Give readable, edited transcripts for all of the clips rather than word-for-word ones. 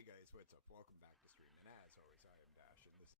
Hey guys, what's up? Welcome back to stream. And as always, I am Dash, and this.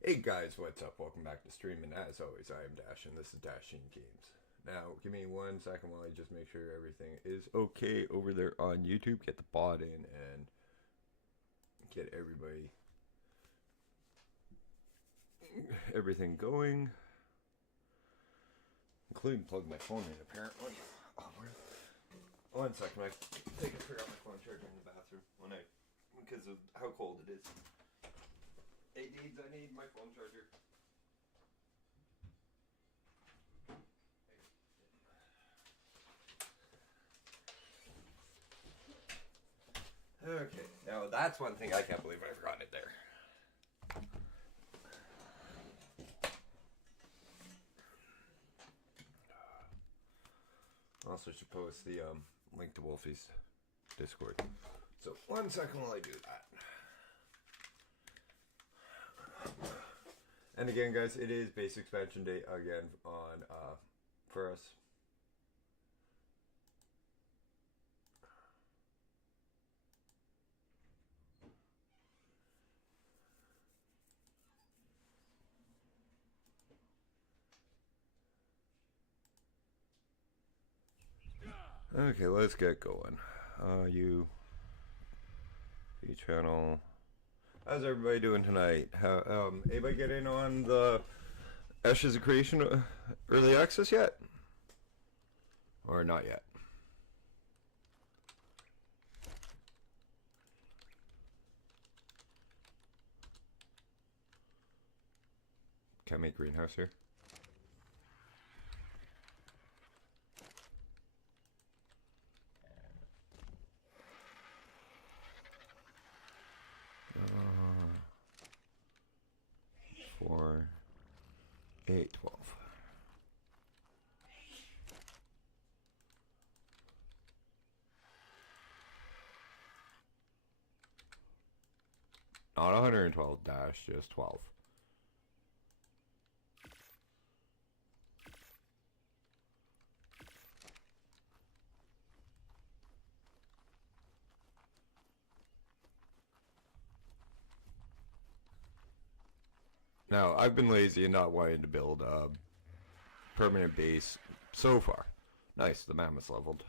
Hey guys, what's up? Welcome back to stream. And as always, I am Dash, and this is Dashing Games. Now, give me 1 second while I just make sure everything is okay over there on YouTube. Get the bot in and get everything going, including plug my phone in. Apparently, oh, 1 second. I think I forgot my phone charger in the bathroom because of how cold it is. Hey Deeds, I need my phone charger. Okay, now that's one thing I can't believe I forgot it there. Also should post the link to Wolfie's Discord. So 1 second while I do that. And again, guys, it is base expansion day again on for us. Okay, let's get going. You channel. How's everybody doing tonight? Anybody get in on the Ashes of Creation early access yet? Or not yet? Can't make greenhouse here. Four, 8, 12. Not 112 dash, just 12. Now, I've been lazy and not wanting to build a permanent base so far. Nice, the mammoth's leveled.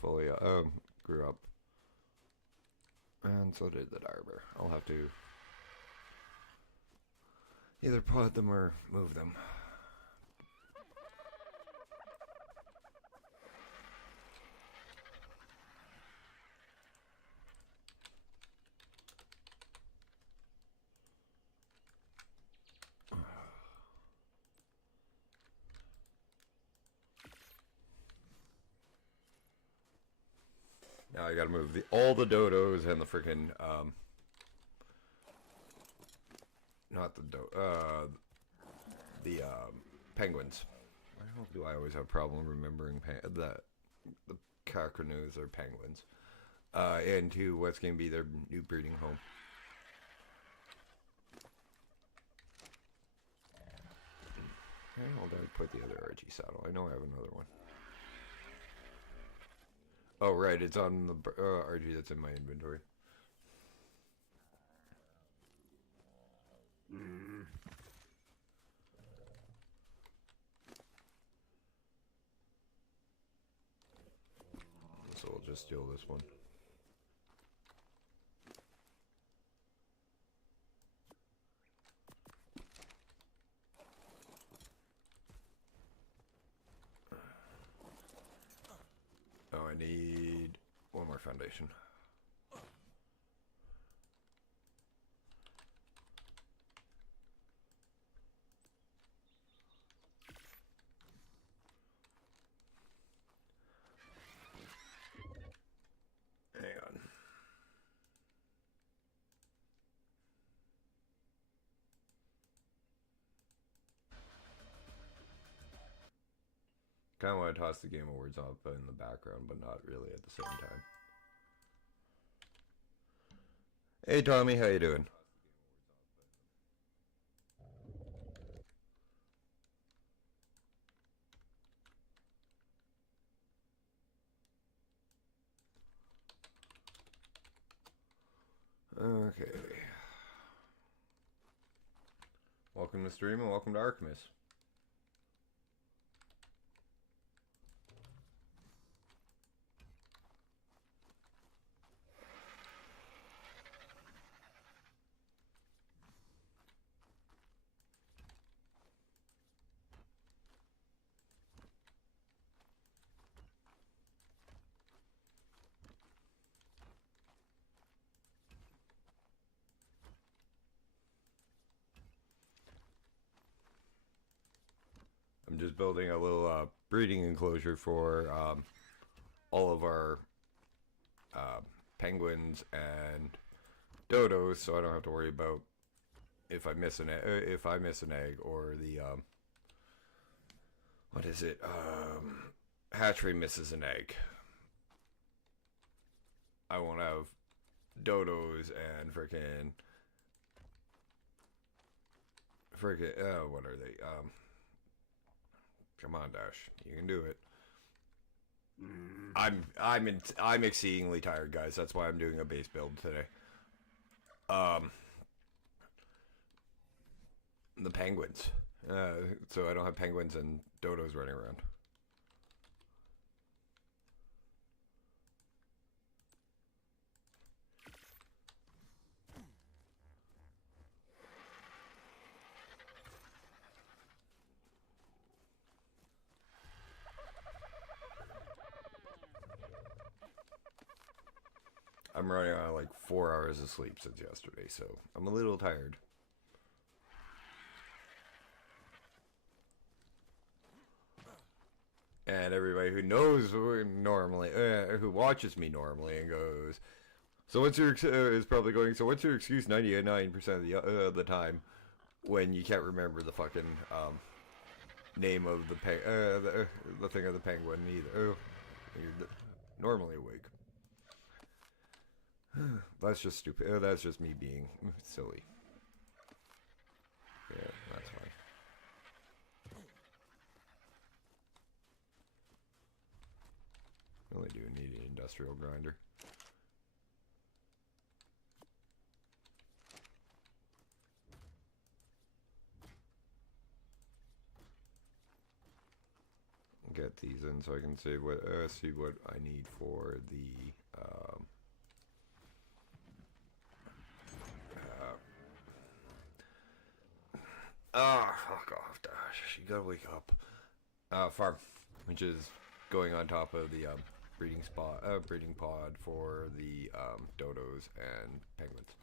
Fully grew up. And so did the Darber. I'll have to either pod them or move them. Now I gotta move all the dodos and the freaking not the penguins. Where do I always have a problem remembering the cockatoos or penguins? And to what's going to be their new breeding home. Where the hell did I put the other RG saddle? I know I have another one. Oh, right, it's on the RG that's in my inventory. So we'll just steal this one. Oh, I need one more foundation. Hang on. Kind of want to toss the Game Awards up in the background, but not really at the same time. Hey Tommy, how you doing? Okay. Welcome to stream and welcome to Arkmas. I'm just building a little breeding enclosure for all of our penguins and dodos, so I don't have to worry about if I miss an egg or the what is it? Hatchery misses an egg. I won't have dodos and frickin' what are they? Come on, Dash, you can do it. I'm exceedingly tired, guys. That's why I'm doing a base build today. The penguins. So I don't have penguins and dodos running around. I'm running on like 4 hours of sleep since yesterday, so I'm a little tired. And everybody who knows normally, who watches me normally and goes, so what's your, is probably going, so what's your excuse 99% of the time when you can't remember the fucking, name of the thing of the penguin either. You're normally awake. That's just stupid. That's just me being silly. Yeah, that's fine. Really do need an industrial grinder. Get these in so I can see what I need for the fuck off, Dash. You gotta wake up. Farm, which is going on top of the breeding pod for the dodos and penguins.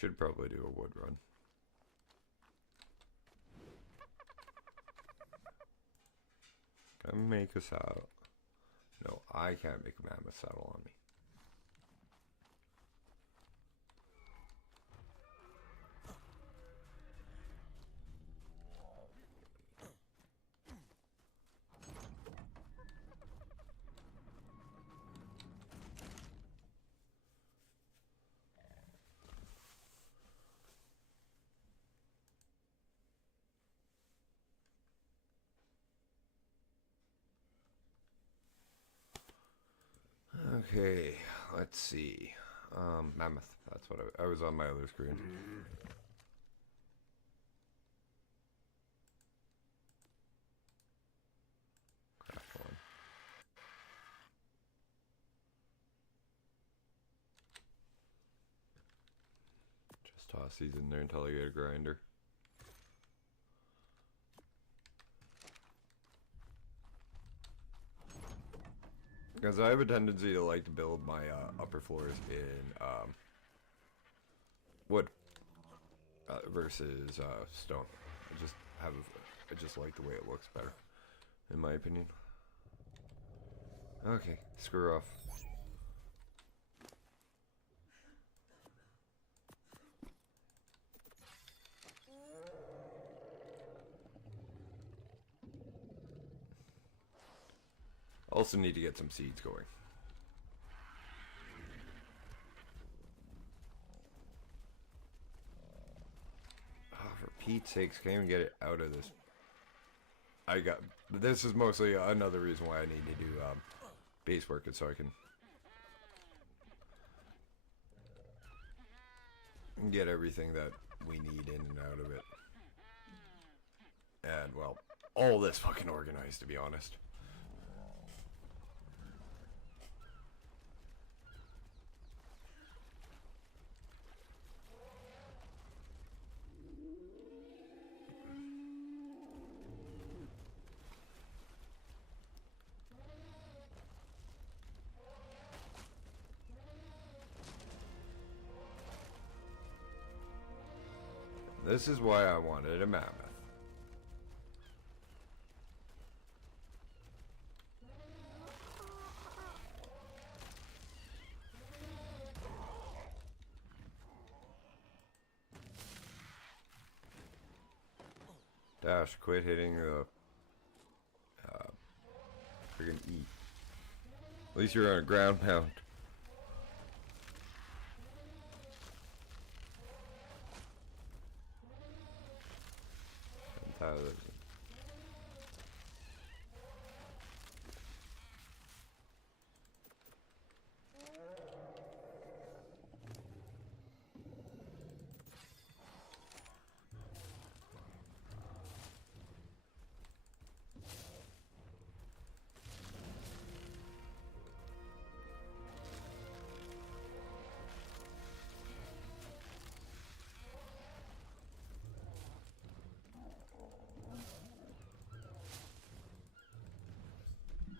Should probably do a wood run. Can I make a saddle? No, I can't make a mammoth saddle on me. Okay, let's see. Mammoth. That's what I was on my other screen. Craft one. Just toss these in there until I get a grinder. Because I have a tendency to like to build my upper floors in wood versus stone. I just like the way it looks better, in my opinion. Okay, screw off. Also need to get some seeds going. Oh, for Pete's sakes, can't even get it out of this. This is mostly another reason why I need to do base work, so I can get everything that we need in and out of it. And, well, all this fucking organized, to be honest. This is why I wanted a mammoth. Dash, quit hitting the friggin' E. At least you're on a ground pound.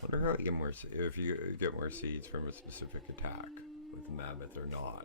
I wonder how you get more, if you get more seeds from a specific attack with mammoth or not.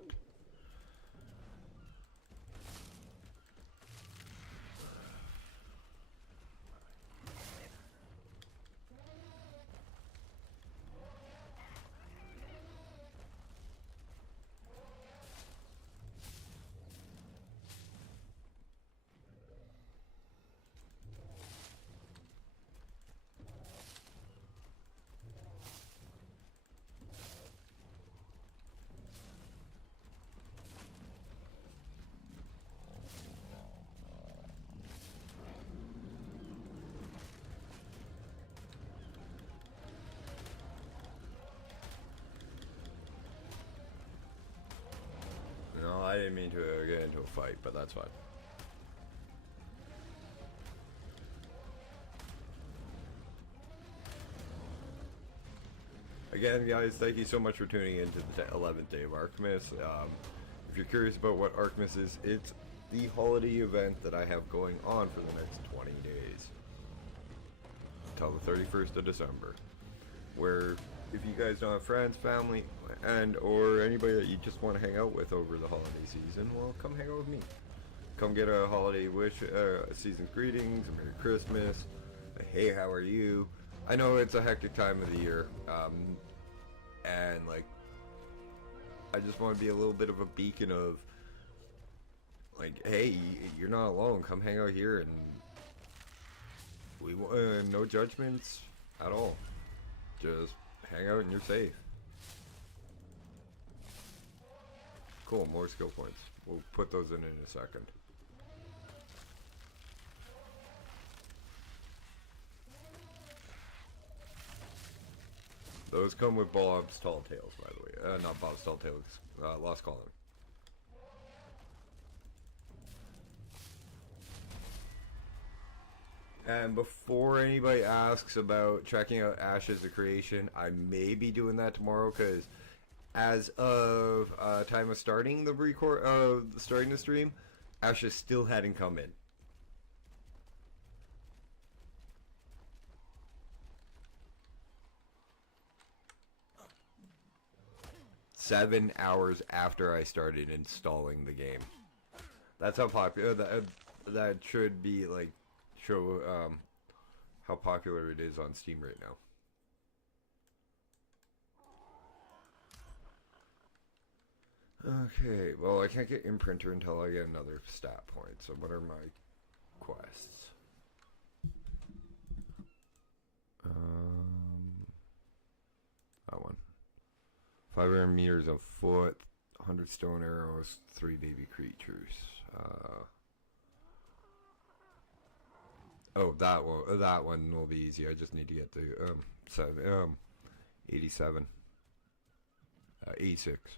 No, I didn't mean to get into a fight, but that's fine. Again, guys, thank you so much for tuning in to the 11th day of Arkmas. If you're curious about what Arkmas is, it's the holiday event that I have going on for the next 20 days. Until the 31st of December. Where if you guys don't have friends, family, and or anybody that you just want to hang out with over the holiday season, well, come hang out with me. Come get a holiday wish, season's greetings, a Merry Christmas, a hey, how are you? I know it's a hectic time of the year, and like, I just want to be a little bit of a beacon of, like, hey, you're not alone. Come hang out here, and we no judgments at all. Just hang out and you're safe. Cool, more skill points. We'll put those in a second. Those come with Bob's Tall Tales, by the way. Not Bob's Tall Tales, Lost Colony. And before anybody asks about checking out Ashes of Creation, I may be doing that tomorrow because as of time of starting the starting the stream, Ashes still hadn't come in. "7 hours after I started installing the game." That's how popular that should be, like, show how popular it is on Steam right now. Okay, well, I can't get Imprinter until I get another stat point, so what are my quests? That one. 500 meters of foot, 100 stone arrows, 3 baby creatures. Oh, that one will be easy. I just need to get the 87, 86.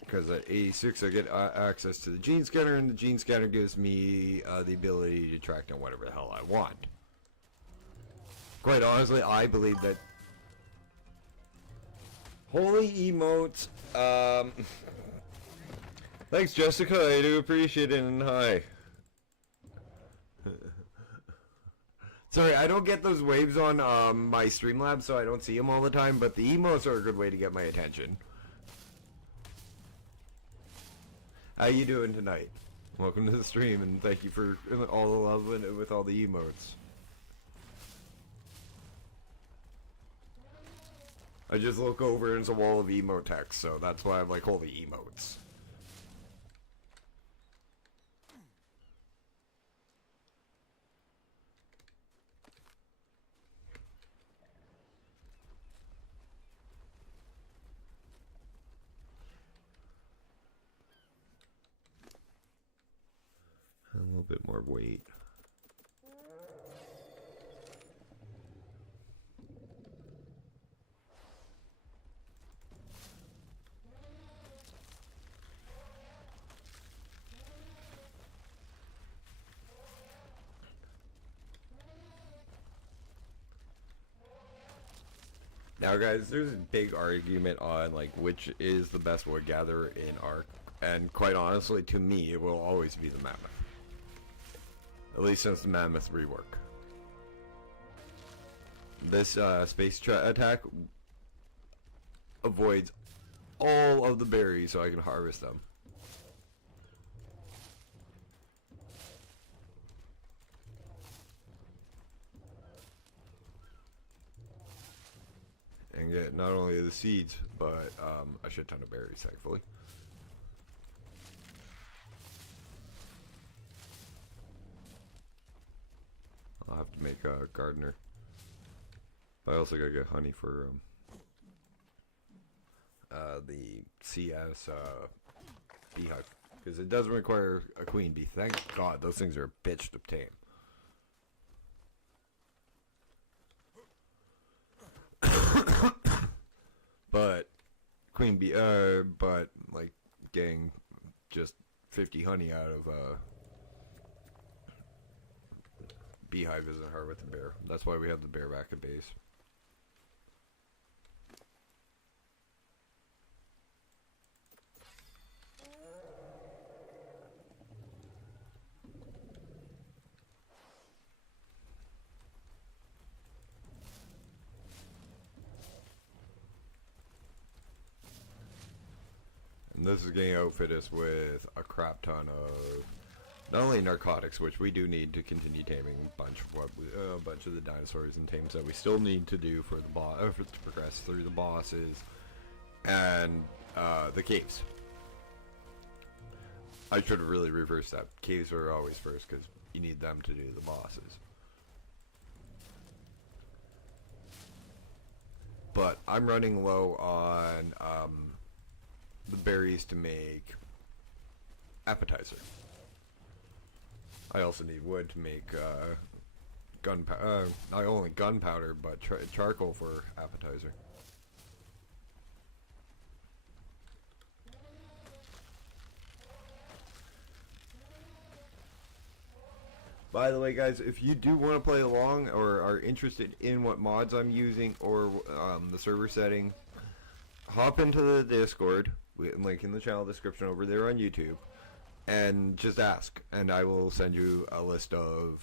Because at 86 I get access to the gene scanner, and the gene scanner gives me the ability to track down whatever the hell I want. Quite honestly, I believe that holy emotes. Thanks, Jessica. I do appreciate it, and hi. Sorry, I don't get those waves on my Streamlabs, so I don't see them all the time, but the emotes are a good way to get my attention. How you doing tonight? Welcome to the stream, and thank you for all the love with all the emotes. I just look over and it's a wall of emote text, so that's why I'm like, holy emotes. A little bit more weight. Now, guys, there's a big argument on, like, which is the best wood gatherer in Ark, and quite honestly, to me, it will always be the Mammoth. At least since the Mammoth rework. This space attack avoids all of the berries so I can harvest them. And get not only the seeds, but a shit ton of berries, thankfully. I'll have to make a gardener. But I also gotta get honey for the CS beehive. Because it doesn't require a queen bee. Thank God, those things are a bitch to tame. But queen bee, but like getting just 50 honey out of beehive isn't hard with the bear. That's why we have the bear back at base. This is going to outfit us with a crap ton of not only narcotics, which we do need to continue taming a bunch of the dinosaurs and tames that we still need to do for the to progress through the bosses and the caves. I should have really reversed that. Caves are always first because you need them to do the bosses. But I'm running low on the berries to make appetizer. I also need wood to make not only gunpowder but charcoal for appetizer. By the way, guys, if you do want to play along or are interested in what mods I'm using or the server setting, hop into the Discord, link in the channel description over there on YouTube, and just ask, and I will send you a list of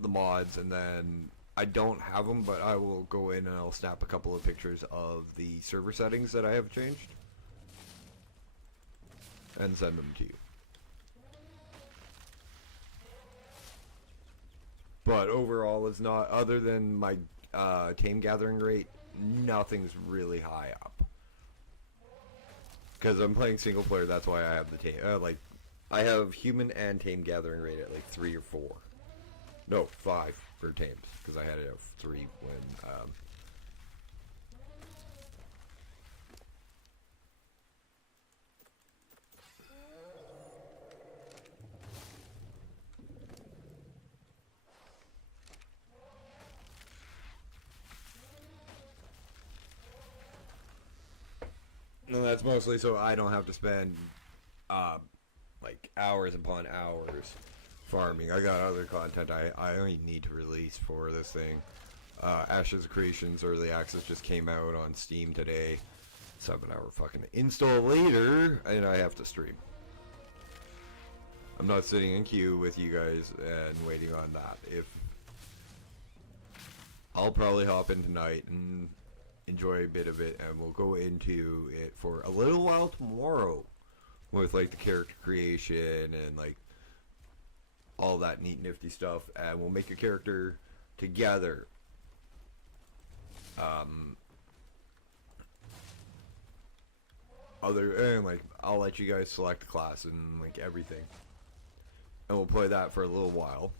the mods. And then I don't have them, but I will go in and I'll snap a couple of pictures of the server settings that I have changed and send them to you. But overall, it's not, other than my tame gathering rate, nothing's really high up. Because I'm playing single player, that's why I have the tame, I have human and tame gathering rate at like 3 or 4. No, 5 for tames, because I had it at 3 when, and that's mostly so I don't have to spend, like, hours upon hours farming. I got other content I only need to release for this thing. Ashes Creations Early Access just came out on Steam today. 7-hour fucking install later, and I have to stream. I'm not sitting in queue with you guys and waiting on that. I'll probably hop in tonight and enjoy a bit of it, and we'll go into it for a little while tomorrow with like the character creation and like all that neat nifty stuff, and we'll make a character together. Like I'll let you guys select a class and like everything, and we'll play that for a little while.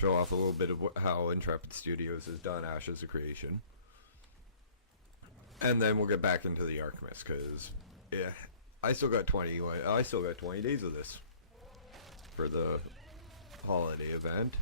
Show off a little bit of how Intrepid Studios has done Ashes of Creation. And then we'll get back into the Arkmas, because yeah, I still got 20 days of this for the holiday event.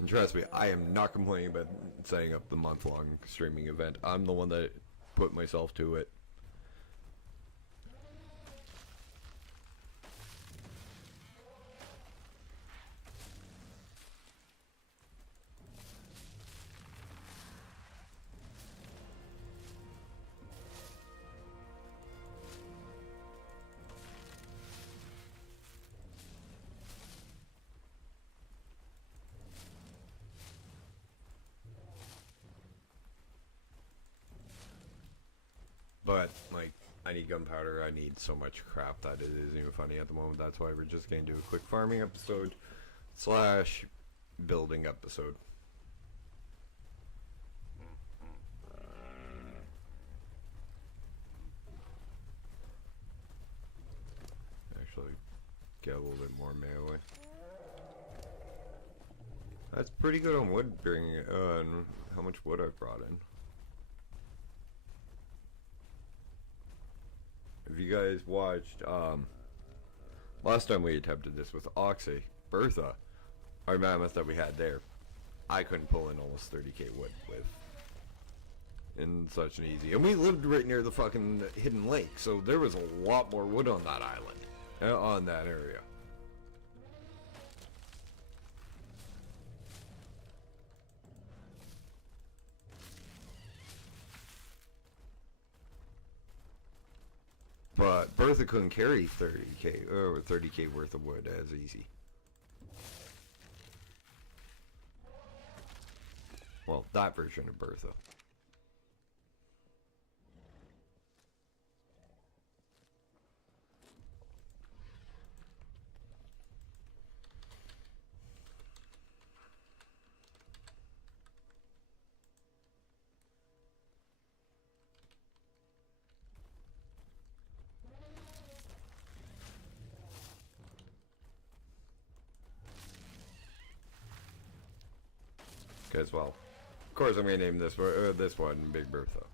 And trust me, I am not complaining about setting up the month-long streaming event. I'm the one that put myself to it. But, like, I need gunpowder, I need so much crap that it isn't even funny at the moment. That's why we're just going to do a quick farming episode / building episode. Actually, get a little bit more melee. That's pretty good on wood bringing and how much wood I've brought in. If you guys watched, last time we attempted this with Oxy, Bertha, our mammoth that we had there, I couldn't pull in almost 30k wood with. In such an easy. And we lived right near the fucking hidden lake, so there was a lot more wood on that island, on that area. But Bertha couldn't carry 30k or 30k worth of wood as easy. Well, that version of Bertha. As well. Of course, I'm gonna name this one Big Bertha.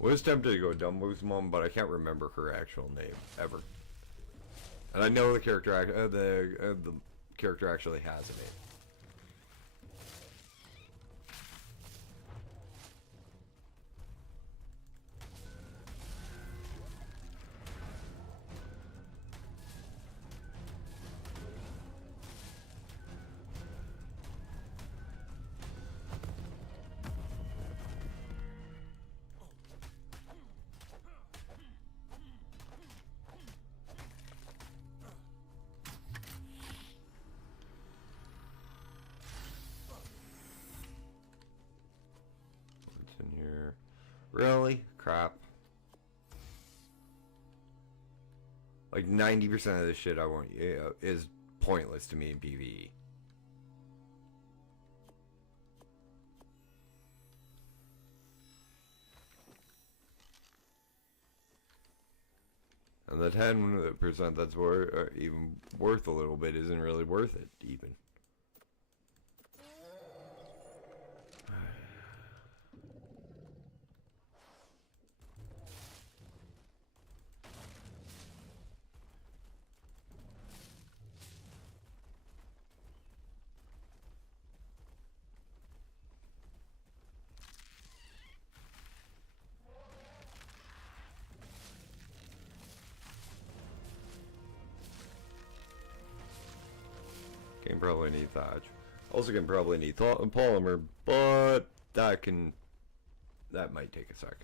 Was tempted to go Dumbo's mom, but I can't remember her actual name ever. And I know the character actually has a name. Really? Crap. Like 90% of the shit I want is pointless to me in PvE. And the 10% that's even worth a little bit isn't really worth it, even. Can probably need thatch. Also can probably need polymer, but that might take a sec.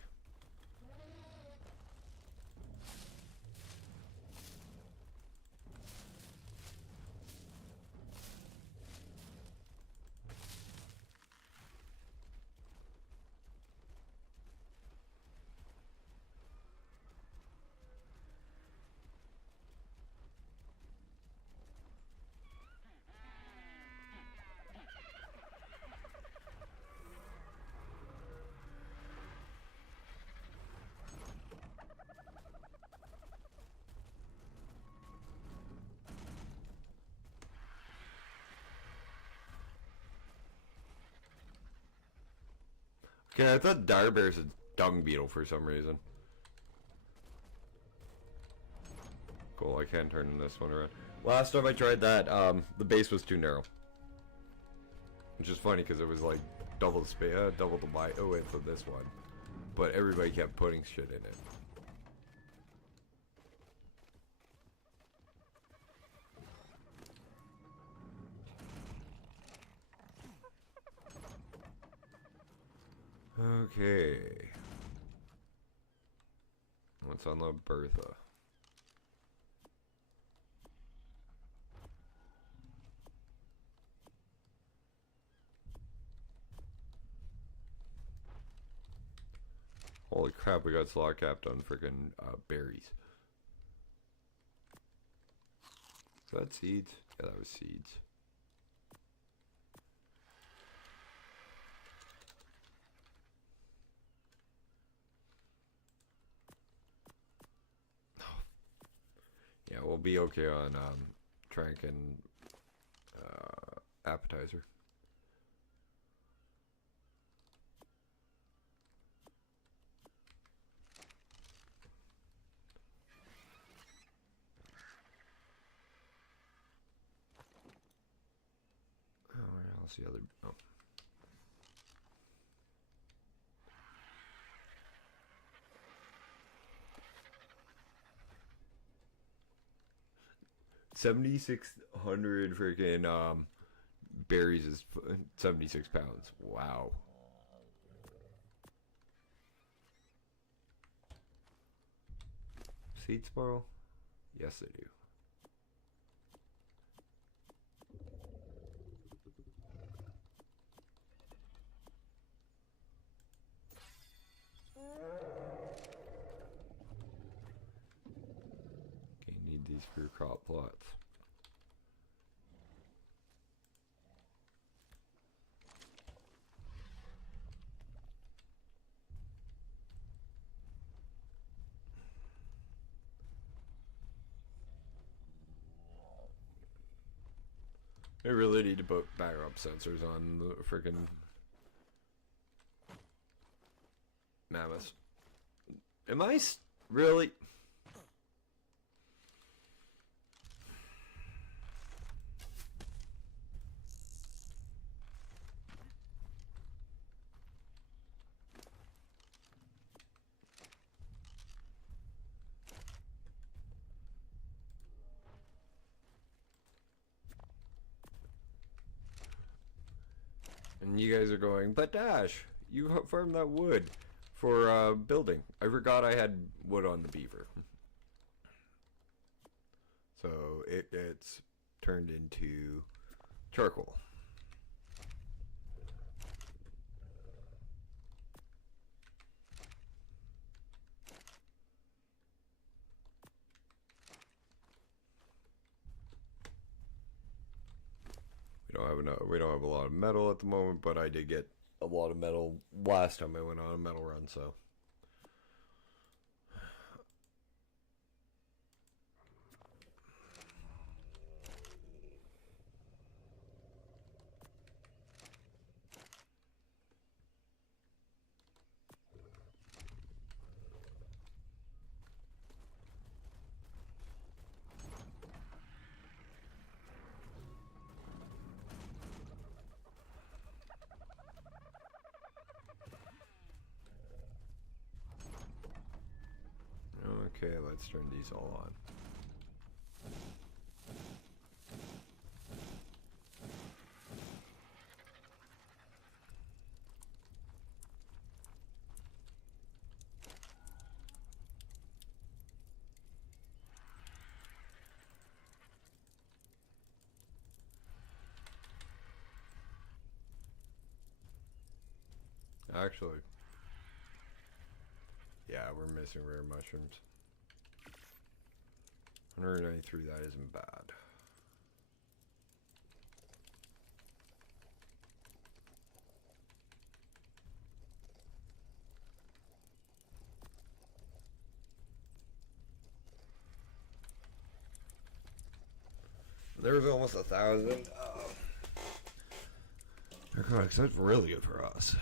Okay, I thought Dire Bear's a dung beetle for some reason. Cool, I can't turn this one around. Last time I tried that, the base was too narrow. Which is funny because it was like double the width of this one. But everybody kept putting shit in it. Okay. Let's unload Bertha. Holy crap, we got slot capped on freaking berries. Is that seeds? Yeah, that was seeds. Yeah, we'll be okay on Trank and Appetizer. Oh, where else the other? Oh. $7,600 freaking berries is 76 pounds. Wow. Seed spoil? Yes, they do. Okay, need these for your crop plots. I really need to put backup sensors on the freaking mammoths. Am I really? And you guys are going, but Dash, you farmed that wood for building. I forgot I had wood on the beaver. So it's turned into charcoal. We don't have a lot of metal at the moment, but I did get a lot of metal last time I went on a metal run, so. Okay, let's turn these all on. Actually, yeah, we're missing rare mushrooms. 193, that isn't bad. There's almost 1,000. Narcotics, that's really good for us.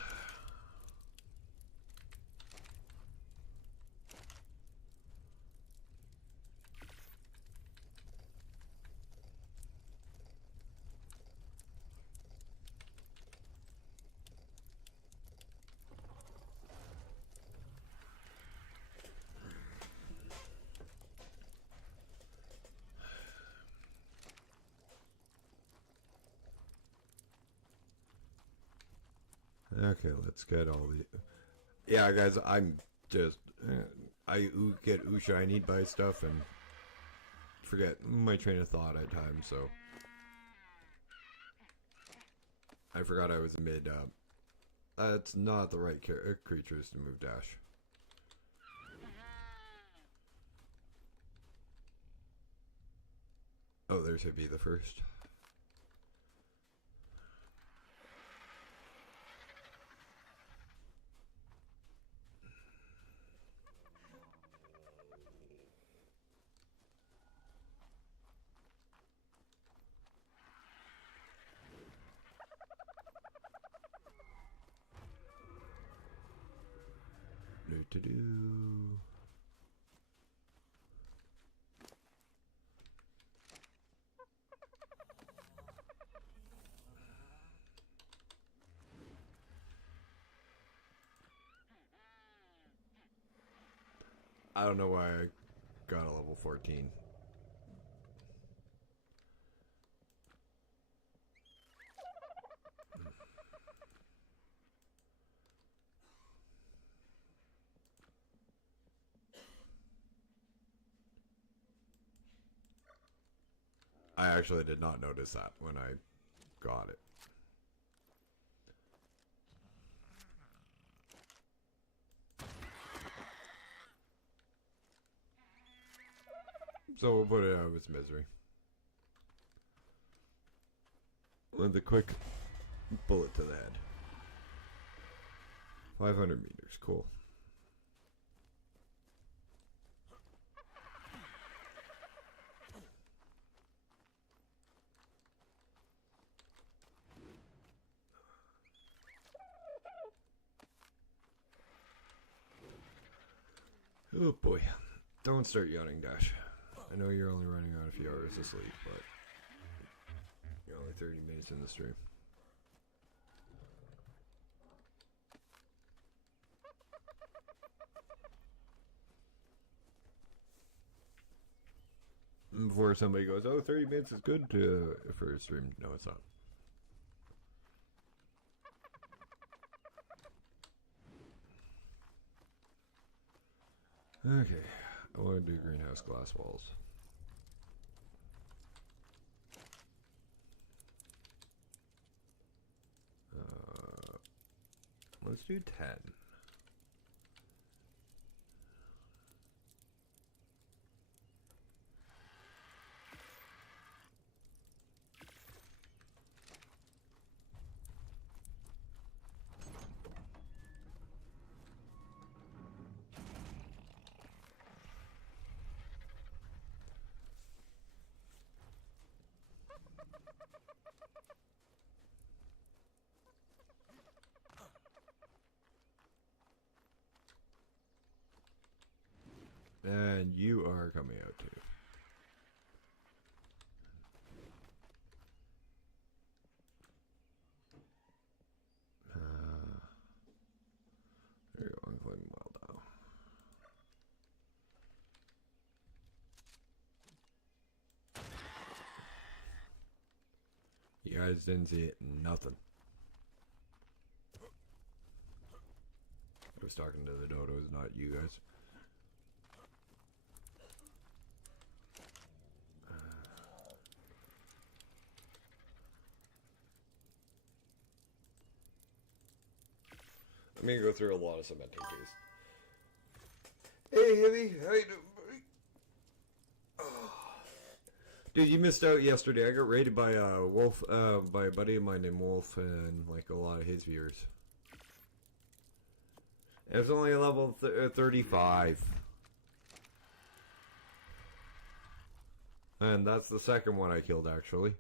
Okay, let's get all the... Yeah, guys, I'm just... I get Usha, I need buy stuff and forget my train of thought at times, so... I forgot I was mid... that's not the right creatures to move dash. Oh, there's Hippie the first. Do-do-do. I don't know why I got a level 14. I actually did not notice that when I got it. So we'll put it out of its misery. With a quick bullet to the head. 500 meters, cool. Oh boy. Don't start yawning, Dash. I know you're only running on a few hours of sleep, but you're only 30 minutes in the stream. Before somebody goes, oh, 30 minutes is good for a stream. No, it's not. Okay, I want to do greenhouse glass walls. Let's do 10. And you are coming out too. There you go, unclaimed wild owl. You guys didn't see it, nothing. I was talking to the dodos, not you guys. I'm gonna go through a lot of cementing keys. Hey, Heavy, how you doing, buddy? Oh. Dude, you missed out yesterday. I got raided by Wolf, by a buddy of mine named Wolf, and like a lot of his viewers. It was only a level 35. And that's the second one I killed, actually.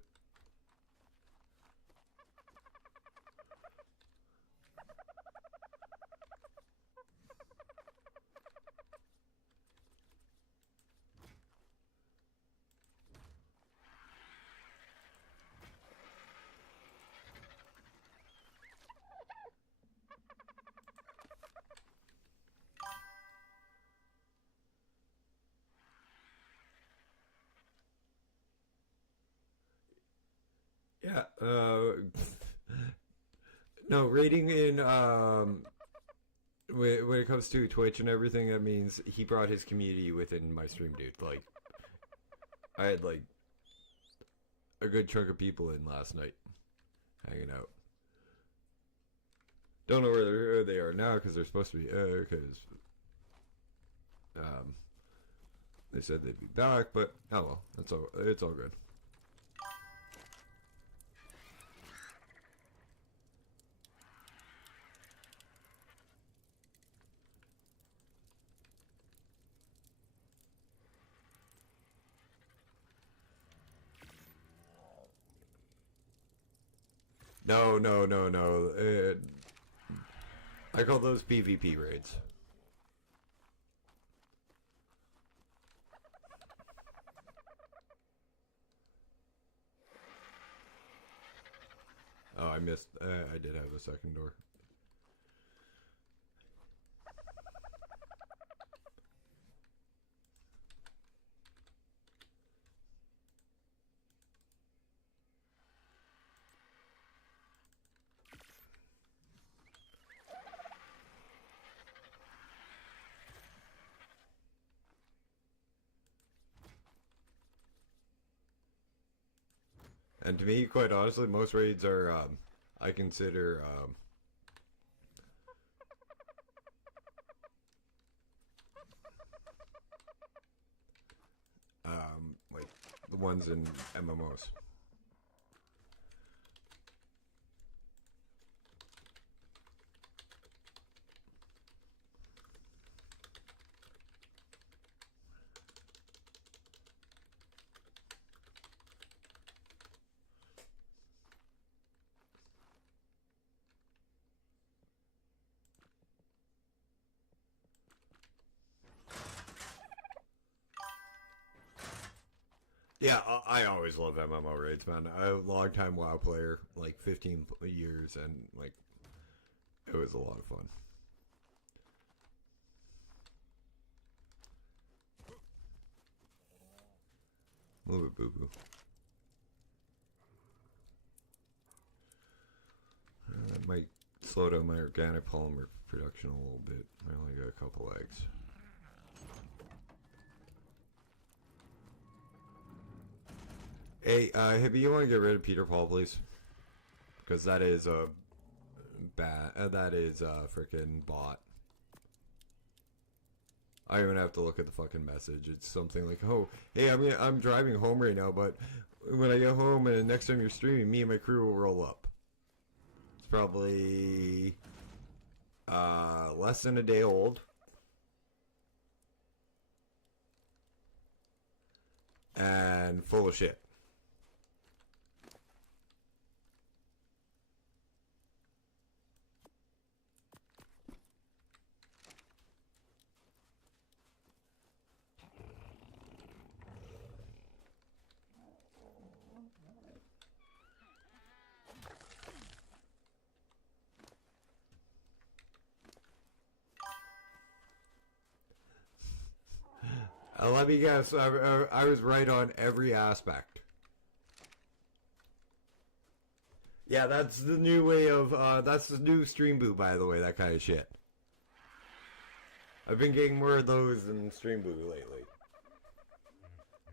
Yeah, no, rating in, when it comes to Twitch and everything, that means he brought his community within my stream, dude. Like, I had, like, a good chunk of people in last night, hanging out. Don't know where they are now, because they're supposed to be, because, they said they'd be back, but, oh well, it's all good. No. I call those PvP raids. Oh, I missed. I did have a second door. And to me, quite honestly, most raids are, I consider, like, the ones in MMOs. Yeah, I always love MMO raids, man. I'm a long time WoW player, like 15 years, and like it was a lot of fun. A little bit boo-boo. That might slow down my organic polymer production a little bit. I only got a couple eggs. Hey, Hippie, you want to get rid of Peter Paul, please? Because that is a that is a freaking bot. I don't even have to look at the fucking message. It's something like, "Oh, hey, I'm driving home right now, but when I get home and next time you're streaming, me and my crew will roll up." It's probably less than a day old. And full of shit. Let me guess, I was right on every aspect. Yeah, that's the new way of, that's the new stream boot, by the way, that kind of shit. I've been getting more of those in stream boot lately.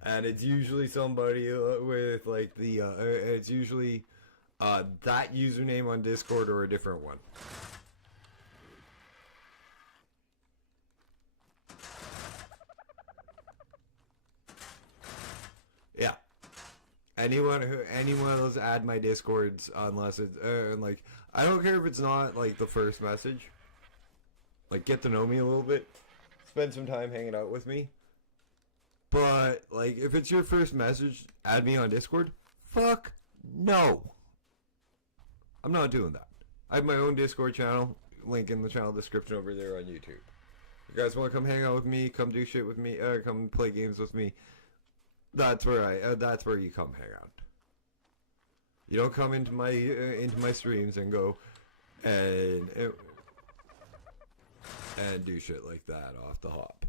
And it's usually somebody with, like, the, it's usually, that username on Discord or a different one. Yeah. Any one of those add my Discords unless it's like I don't care if it's not like the first message. Like get to know me a little bit, spend some time hanging out with me. But like if it's your first message, add me on Discord. Fuck no. I'm not doing that. I have my own Discord channel, link in the channel description over there on YouTube. You guys want to come hang out with me, come do shit with me, come play games with me. That's where that's where you come hang out. You don't come into my streams and go and do shit like that off the hop.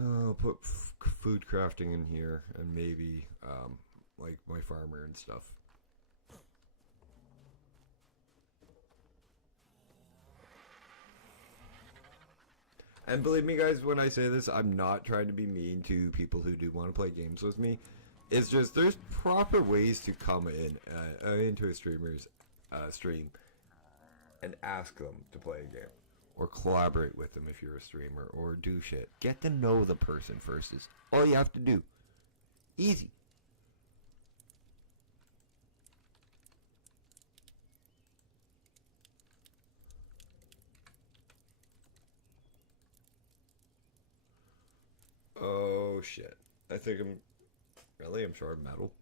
I'll put food crafting in here and maybe like my farmer and stuff. And believe me guys, when I say this, I'm not trying to be mean to people who do want to play games with me. It's just, there's proper ways to come in into a streamer's stream and ask them to play a game. Or collaborate with them if you're a streamer, or do shit. Get to know the person first is all you have to do. Easy. Oh shit. I think I'm short metal.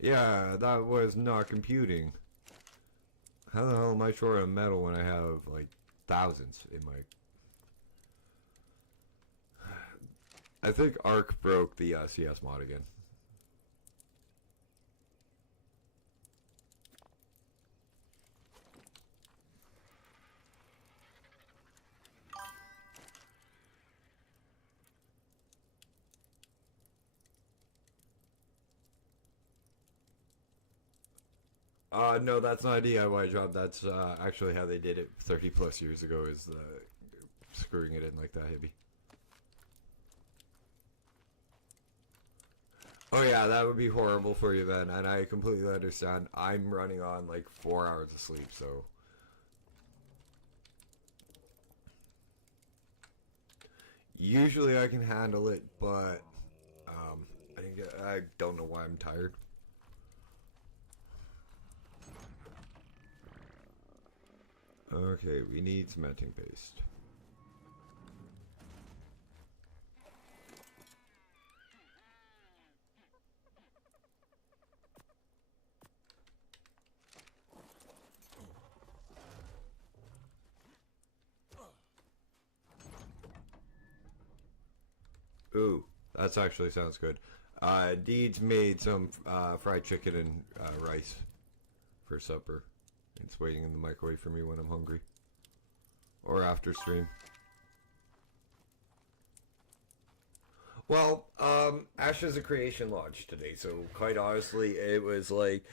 Yeah, that was not computing. How the hell am I short on metal when I have, like, thousands in my... I think Ark broke the CS mod again. No, that's not a DIY job. That's actually how they did it 30 plus years ago, is screwing it in like that, hippie. Oh yeah, that would be horrible for you then, and I completely understand. I'm running on like 4 hours of sleep, so usually I can handle it, but I don't know why I'm tired. Okay, we need cementing paste. Ooh, that's actually sounds good. Deeds made some fried chicken and rice for supper. It's waiting in the microwave for me when I'm hungry. Or after stream. Well, Ash is a creation launch today, so quite honestly, it was like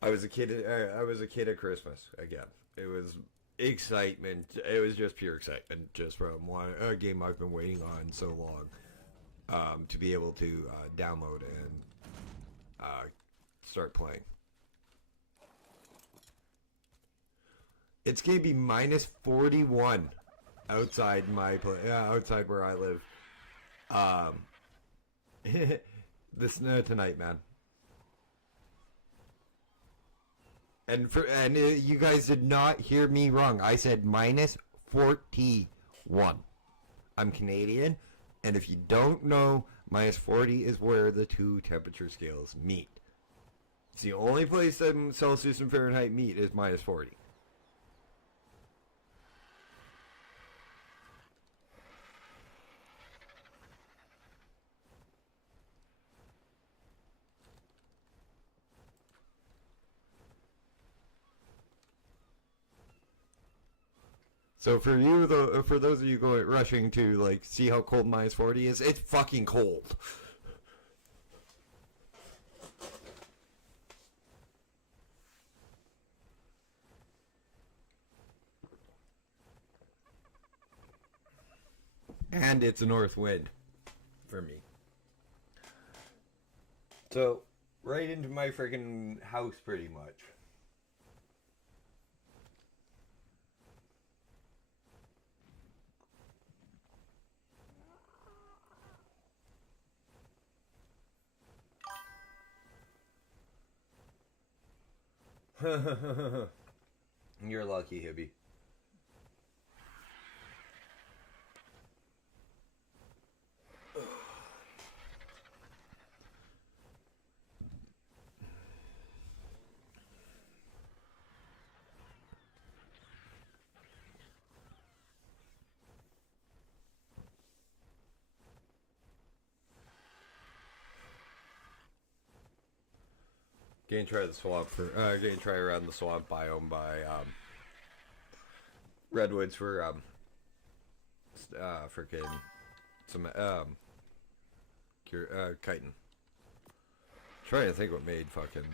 I was a kid. I was a kid at Christmas again. It was excitement. It was just pure excitement, just from a game I've been waiting on so long. To be able to download and start playing. It's gonna be minus 41 outside outside where I live. The snow tonight, man. And you guys did not hear me wrong. I said minus 41. I'm Canadian. And if you don't know, minus 40 is where the two temperature scales meet. It's the only place that Celsius and Fahrenheit meet is minus 40. So for you, though, for those of you going rushing to like see how cold minus 40 is, it's fucking cold. And it's a north wind for me. So, right into my freaking house pretty much. You're lucky, Hibby. Gonna try the swamp for gonna try around the swamp biome by redwoods for freaking some chitin. Trying to think what made fucking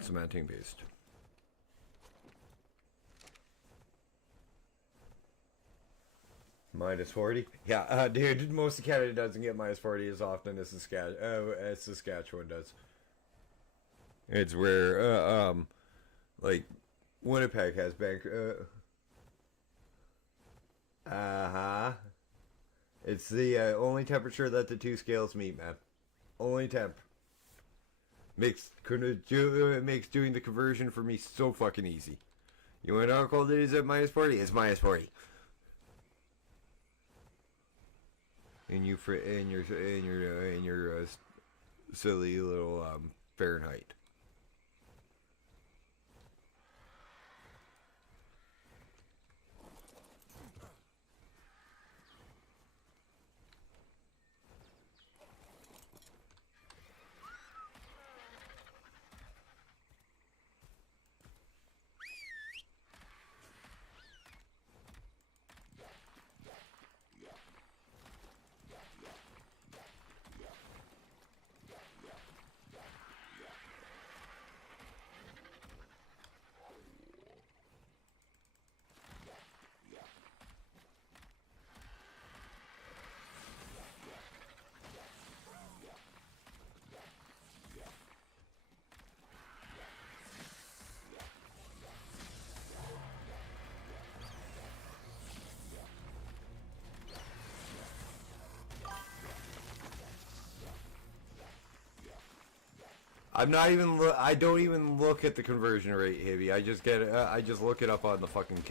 cementing paste. Minus 40? Yeah, dude, most of Canada doesn't get minus 40 as often as Saskatchewan does. It's where, like, Winnipeg has bank, uh-huh. It's the only temperature that the two scales meet, man. Only temp. Makes doing the conversion for me so fucking easy. You want to know how cold it is at minus 40? It's minus 40. In your silly little Fahrenheit. I'm not even. I don't even look at the conversion rate, Hibby. I just get. I just look it up on the fucking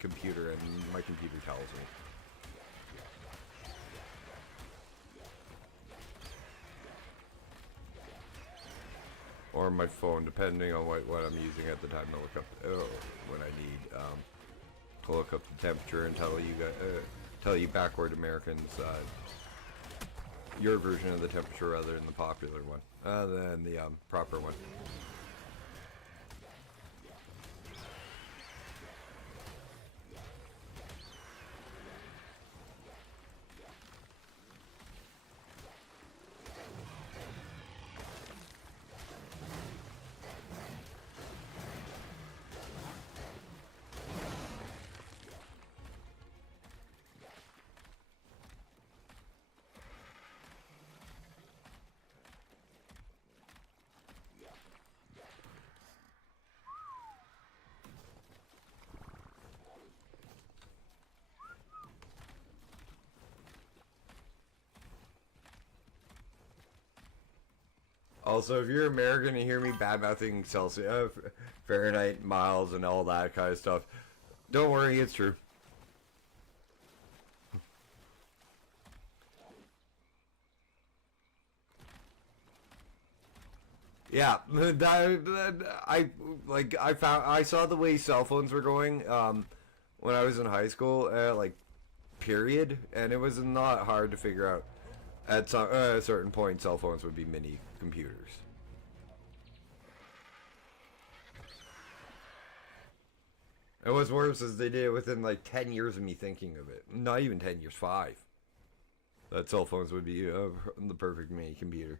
computer, and my computer tells me. Or my phone, depending on what I'm using at the time to look up when I need to look up the temperature and tell you backward Americans your version of the temperature rather than the popular one, than the proper one. Also, if you're American and hear me bad-mouthing Celsius, Fahrenheit, miles, and all that kind of stuff, don't worry, it's true. Yeah, I saw the way cell phones were going when I was in high school, period, and it was not hard to figure out. At a certain point, cell phones would be mini computers. And what's worse is they did it within like 10 years of me thinking of it. Not even 10 years, 5. That cell phones would be the perfect mini computer.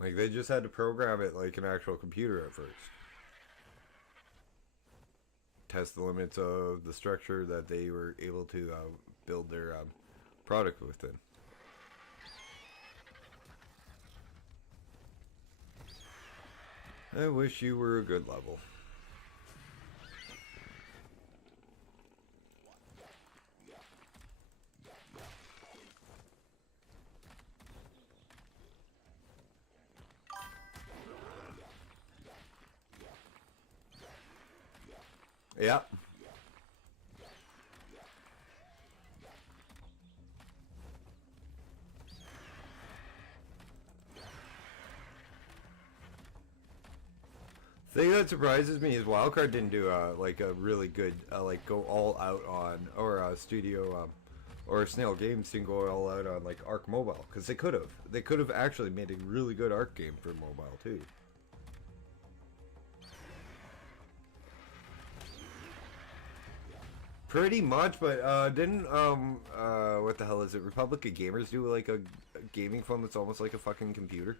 Like, they just had to program it like an actual computer at first. Test the limits of the structure that they were able to build their product within. I wish you were a good level. Yeah. The thing that surprises me is Wildcard didn't do like a really good like go all out on, or Studio or Snail Games didn't go all out on like Ark Mobile, because they could have actually made a really good Ark game for mobile too. Pretty much, but didn't what the hell is it? Republic of Gamers do like a gaming phone that's almost like a fucking computer?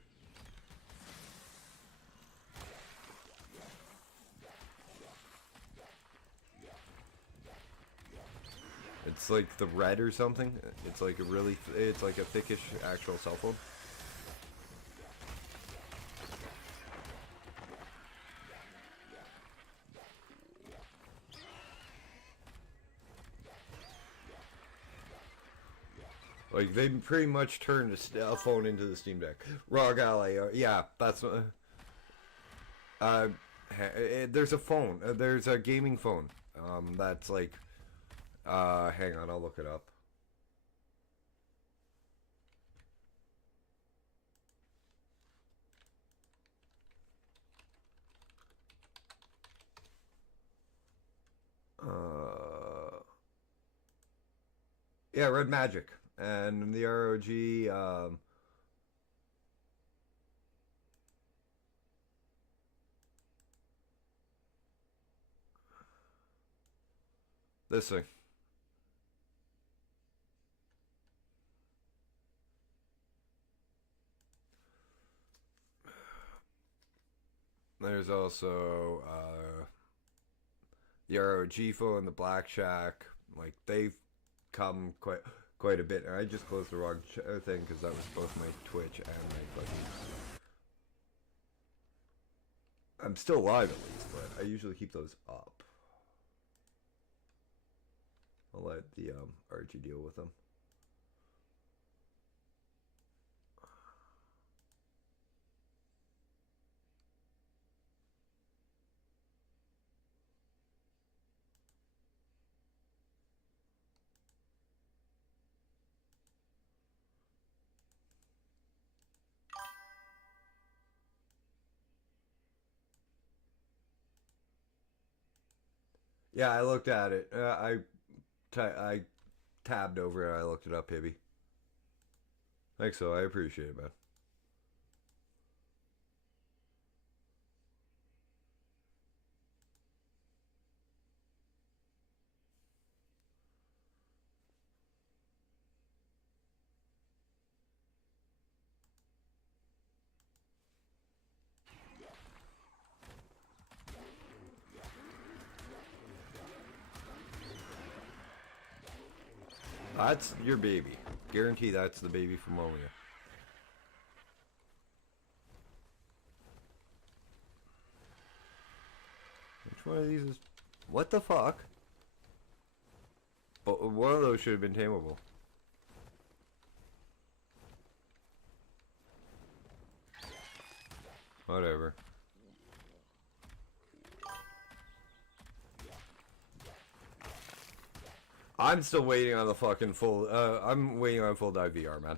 It's like the Red or something. It's like it's like a thickish actual cell phone. Like, they pretty much turned a phone into the Steam Deck. ROG Ally, yeah, that's... there's a phone. There's a gaming phone. That's like... hang on, I'll look it up. Yeah, Red Magic. And the ROG, this thing. There's also the ROG phone, the Black Shack. Like, they've come quite a bit. And I just closed the wrong thing because that was both my Twitch and my fucking... I'm still live at least, but I usually keep those up. I'll let the Archie deal with them. Yeah, I looked at it. I tabbed over it. I looked it up, Hibby. Thanks, so I appreciate it, man. That's your baby. Guarantee that's the baby from Romeo. Which one of these is... What the fuck? Oh, one of those should have been tameable. Whatever. I'm still waiting on the fucking full... I'm waiting on full dive VR, man.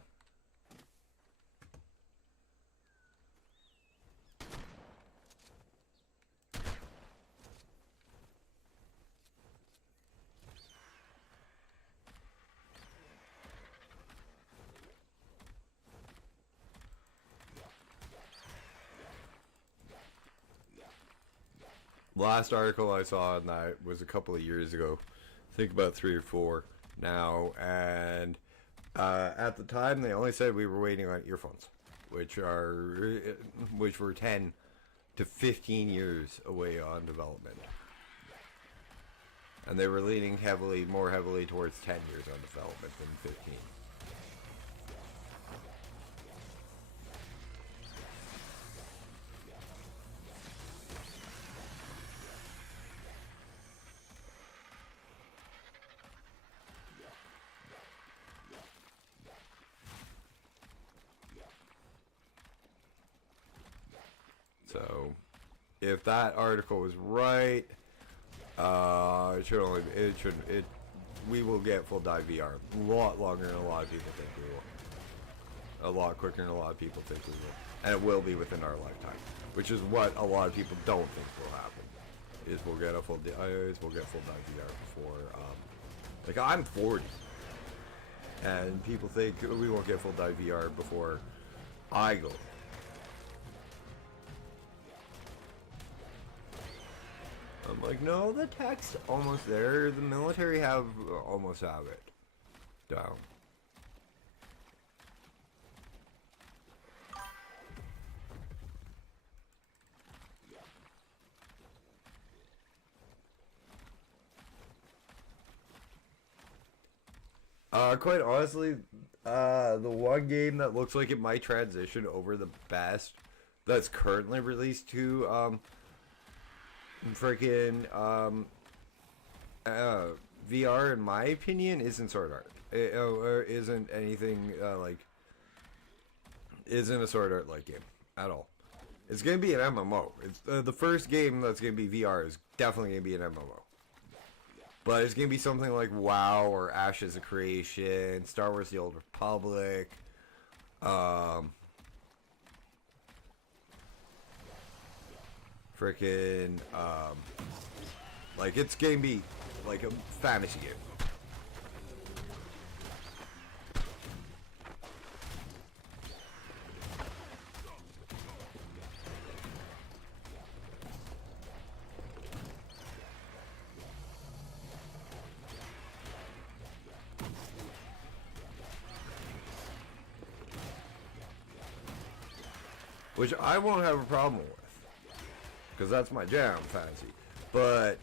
Last article I saw on that was a couple of years ago. I think about 3 or 4 now, and at the time they only said we were waiting on earphones, which were 10 to 15 years away on development, and they were leaning more heavily towards 10 years on development than 15. So, if that article was right, we will get full dive VR a lot longer than a lot of people think we will. A lot quicker than a lot of people think we will. And it will be within our lifetime, which is what a lot of people don't think will happen. Is we'll get full dive VR before, like I'm 40, and people think we won't get full dive VR before I go. I'm like, no, the tech's almost there. The military almost have it down. Quite honestly, the one game that looks like it might transition over the best that's currently released to freaking VR, in my opinion, isn't Sword Art. Or isn't anything isn't a Sword Art like game at all. It's gonna be an MMO. It's the first game that's gonna be VR is definitely gonna be an MMO. But it's gonna be something like WoW or Ashes of Creation, Star Wars: The Old Republic. Freaking, like it's gonna be like a fantasy game. Which I won't have a problem with, because that's my jam, fantasy. But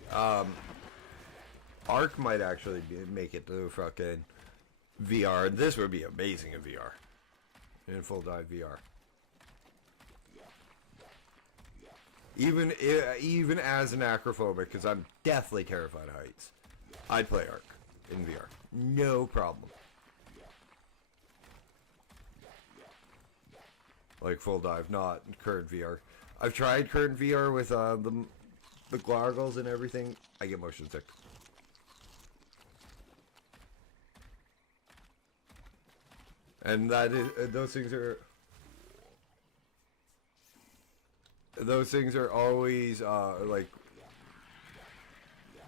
Ark might actually make it to fucking VR. This would be amazing in VR, in full dive VR. Even as an acrophobic, because I'm deathly terrified of heights, I'd play Ark in VR. No problem. Like full dive, not current VR. I've tried current VR with the goggles and everything. I get motion sick. And that is those things are always like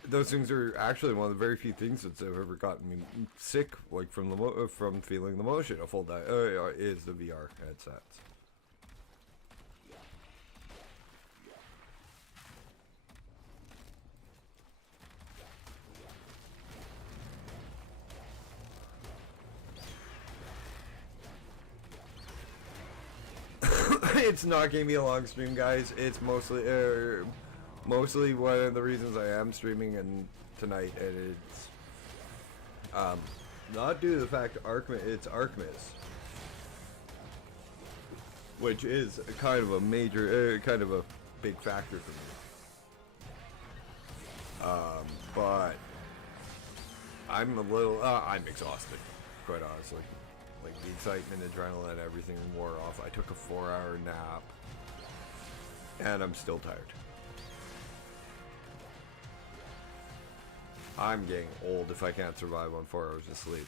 those things are actually one of the very few things that have ever gotten me sick, like from the from feeling the motion. A full dive is the VR headsets. It's not gonna be a long stream, guys. It's mostly one of the reasons I am streaming and tonight, and it's not due to the fact it's Arkmas, which is kind of a major, kind of a big factor for me. But I'm I'm exhausted, quite honestly. Like, the excitement, adrenaline, everything wore off. I took a 4-hour nap, and I'm still tired. I'm getting old if I can't survive on 4 hours of sleep.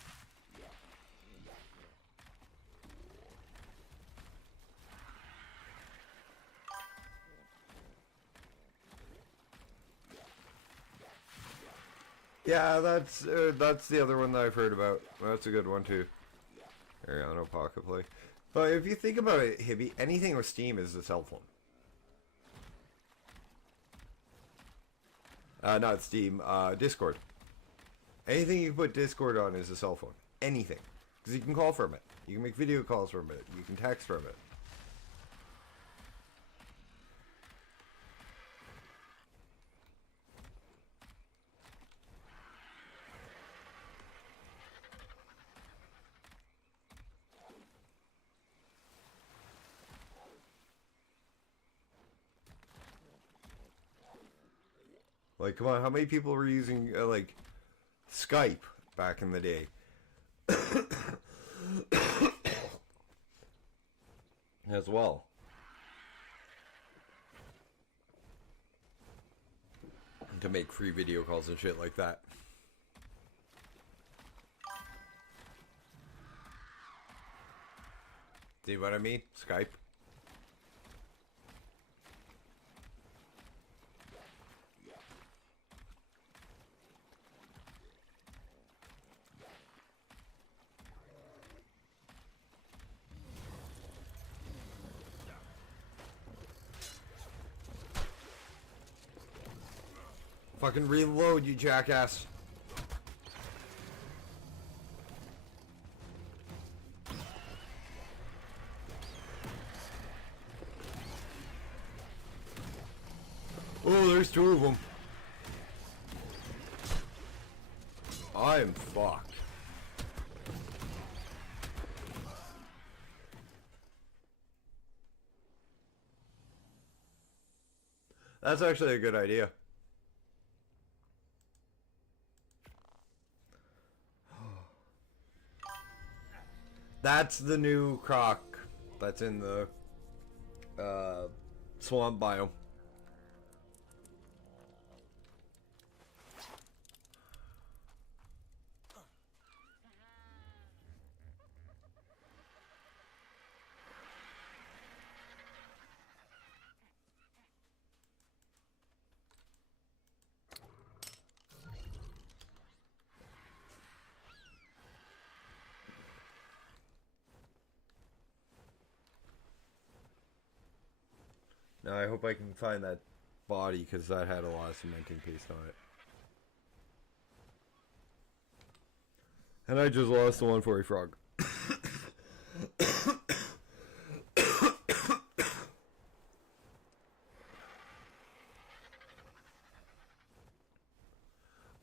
Yeah, that's the other one that I've heard about. That's a good one too. Ariano Pocket Play. But if you think about it, Hibby, anything with Steam is a cell phone. Not Steam, Discord. Anything you can put Discord on is a cell phone. Anything. Because you can call from it. You can make video calls from it. You can text from it. Like, come on, how many people were using, like, Skype back in the day? As well. To make free video calls and shit like that. See what I mean? Skype. Fucking reload, you jackass. Oh, there's two of them. I am fucked. That's actually a good idea. That's the new croc that's in the swamp biome. Now I hope I can find that body, because that had a lot of cementing paste on it. And I just lost the 140 frog.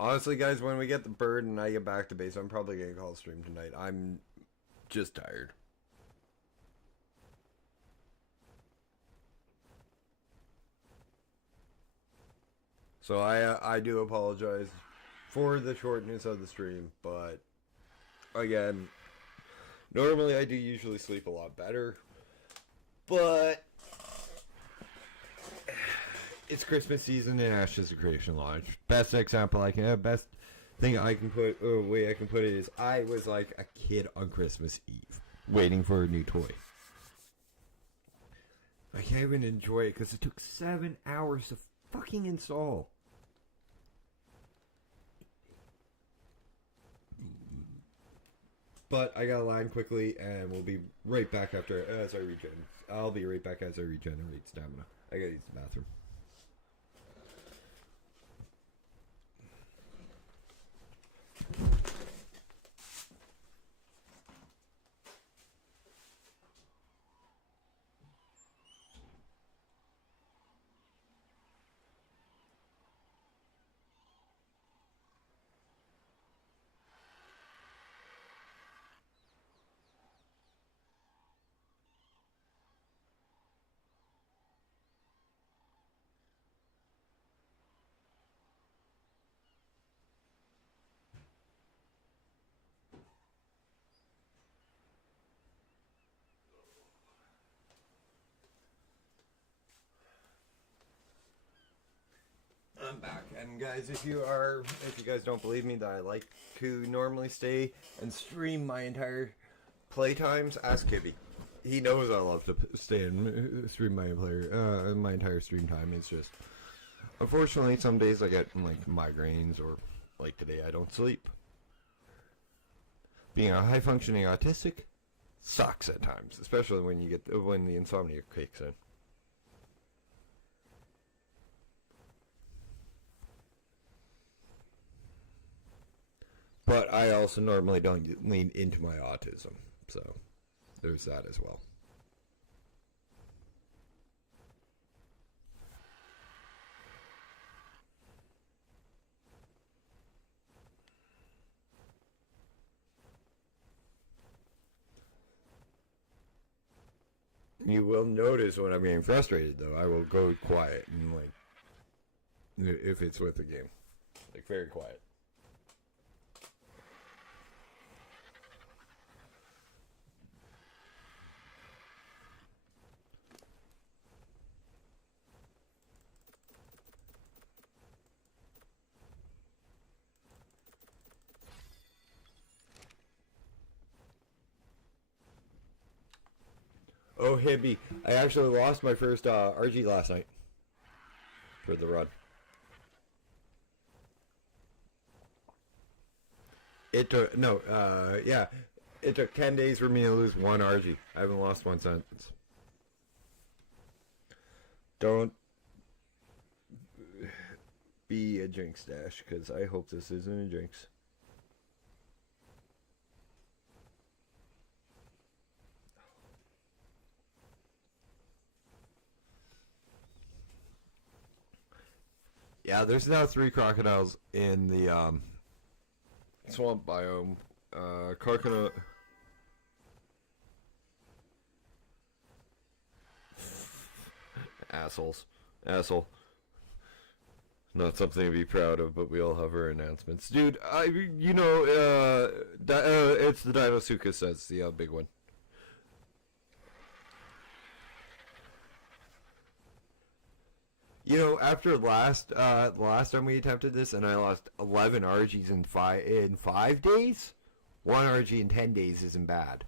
Honestly, guys, when we get the bird and I get back to base, I'm probably going to call stream tonight. I'm just tired. So I do apologize for the shortness of the stream, but again, normally I do usually sleep a lot better, but it's Christmas season and Ash's Creation launch. Best example I can have, best thing I can put, or way I can put it is, I was like a kid on Christmas Eve, waiting for a new toy. I can't even enjoy it because it took 7 hours to fucking install. But I gotta line quickly, and we'll be right back after as I regen. I'll be right back as I regenerate stamina. I gotta use the bathroom. I'm back, and guys, if you guys don't believe me that I like to normally stay and stream my entire playtimes, ask Kibby. He knows I love to stay and stream my entire stream time. It's just, unfortunately, some days I get like migraines, or like today I don't sleep. Being a high functioning autistic sucks at times, especially when the insomnia kicks in. But I also normally don't lean into my autism, so there's that as well. You will notice when I'm getting frustrated, though, I will go quiet and, like, if it's with the game, like, very quiet. Oh, Hibby, I actually lost my first RG last night for the run. It took, it took 10 days for me to lose one RG. I haven't lost one sentence. Don't be a jinx, Dash, because I hope this isn't a jinx. Yeah, there's now 3 crocodiles in the swamp biome. Coconut. Assholes. Asshole. Not something to be proud of, but we all have our announcements. Dude, it's the Dinosuchus that's the big one. You know, after last time we attempted this, and I lost 11 RGs in 5 days, 1 RG in 10 days isn't bad.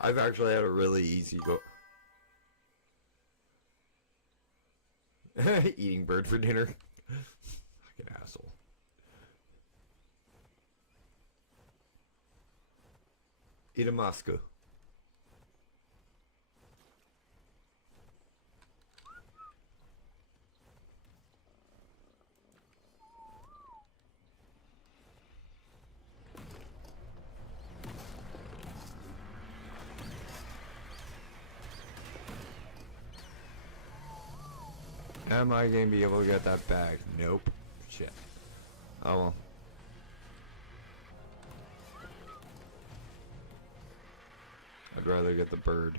I've actually had a really easy go. Eating bird for dinner. Fucking asshole. Eat a Moscow. Am I going to be able to get that bag? Nope. Shit. Oh well. I'd rather get the bird.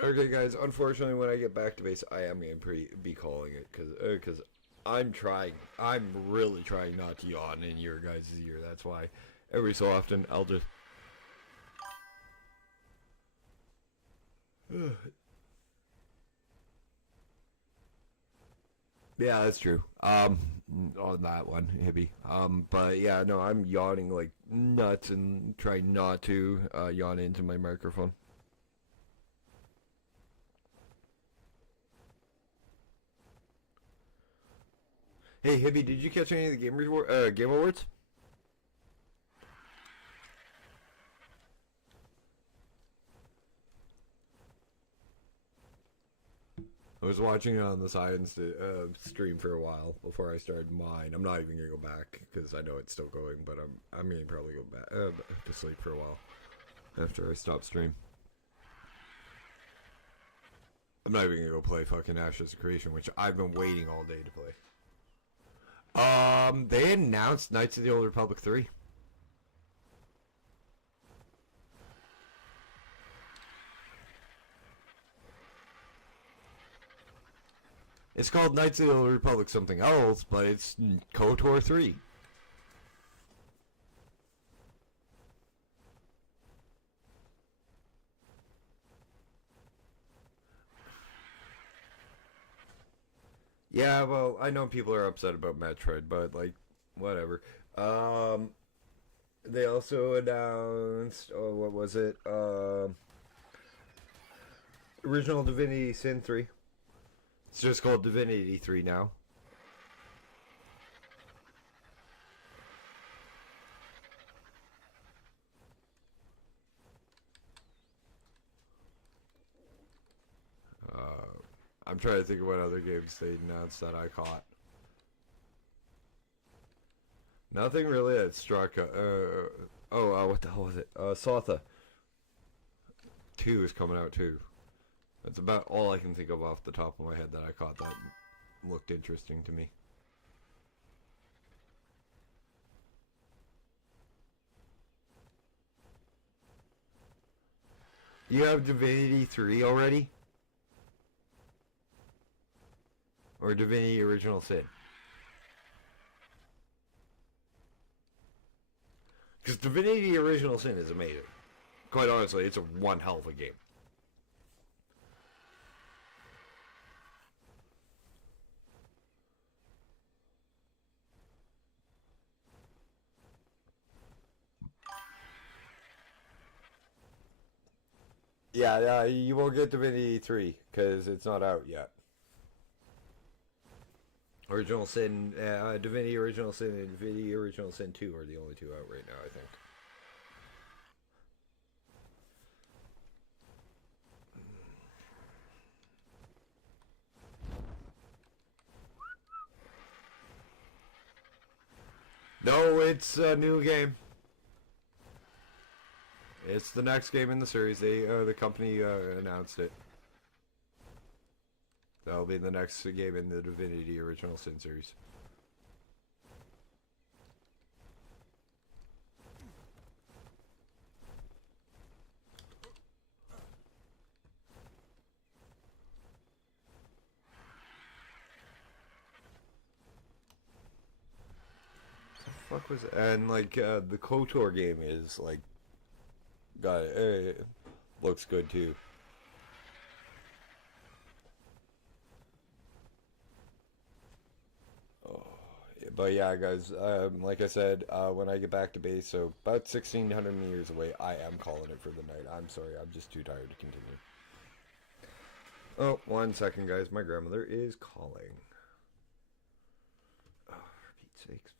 Okay, guys. Unfortunately, when I get back to base, I am going to be calling it because I'm trying. I'm really trying not to yawn in your guys' ear. That's why every so often I'll just. Yeah, that's true. On that one, hippie. But yeah, no, I'm yawning like nuts and trying not to yawn into my microphone. Hey, hippie, did you catch any of the Game Awards? I was watching it on the Science stream for a while before I started mine. I'm not even gonna go back because I know it's still going, but I'm gonna probably go back to sleep for a while after I stop stream. I'm not even gonna go play fucking Ashes of Creation, which I've been waiting all day to play. They announced Knights of the Old Republic 3. It's called Knights of the Old Republic something else, but it's KOTOR 3. Yeah, well, I know people are upset about Metroid, but like, whatever. They also announced, oh, what was it? Original Divinity Sin 3. It's just called Divinity 3 now. I'm trying to think of what other games they announced that I caught. Nothing really that struck. What the hell was it? Sotha 2 is coming out too. That's about all I can think of off the top of my head that I caught that looked interesting to me. You have Divinity 3 already? Or Divinity Original Sin? Because Divinity Original Sin is amazing. Quite honestly, it's a one hell of a game. Yeah, you won't get Divinity 3 because it's not out yet. Original Sin, Divinity Original Sin and Divinity Original Sin 2 are the only two out right now, I think. No, it's a new game. It's the next game in the series. The company announced it. That'll be the next game in the Divinity Original Sin series. What the fuck was it? And like the KOTOR game is like got looks good too. Oh, but yeah, guys, like I said, when I get back to base, so about 1,600 meters away, I am calling it for the night. I'm sorry, I'm just too tired to continue. Oh, 1 second, guys. My grandmother is calling. Oh, for Pete's sakes.